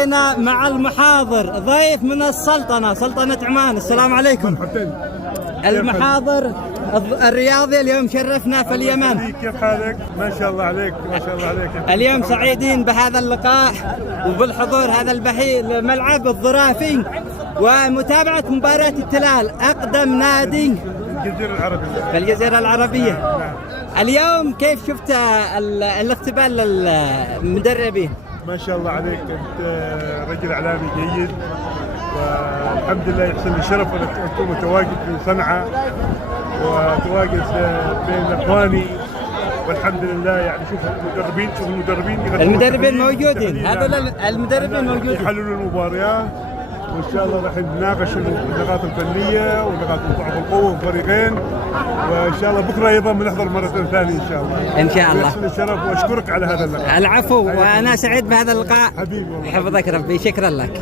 التقينا مع المحاضر ضيف من السلطنة، سلطنة عمان. السلام عليكم. المحاضر الرياضي اليوم شرفنا في اليمن. كيف حالك؟ ما شاء الله عليك، ما شاء الله عليك. اليوم سعيدين بهذا اللقاء وبالحضور هذا البهي ملعب الظرافي ومتابعة مباراة التلال أقدم نادي الجزيرة العربية. في الجزيرة العربية. نعم. اليوم كيف شفت الاختبار للمدربين؟ ما شاء الله عليك، أنت رجل إعلامي جيد، والحمد لله يحسن لي شرف أن أكون متواجد في صنعاء وتواجد بين إخواني، والحمد لله. يعني شوف المدربين موجودين، هذول المدربين موجودين يحللوا المباريات، وان شاء الله راح نناقش النقاط الفنيه ونقاط ضعف القوه الفريقين، وان شاء الله بكره ايضا بنحضر مره ثانيه ان شاء الله. ان شاء الله. يحسن الشرف واشكرك على هذا اللقاء. العفو، وانا سعيد بهذا اللقاء. حبيبي، حفظك ربي، شكرا لك.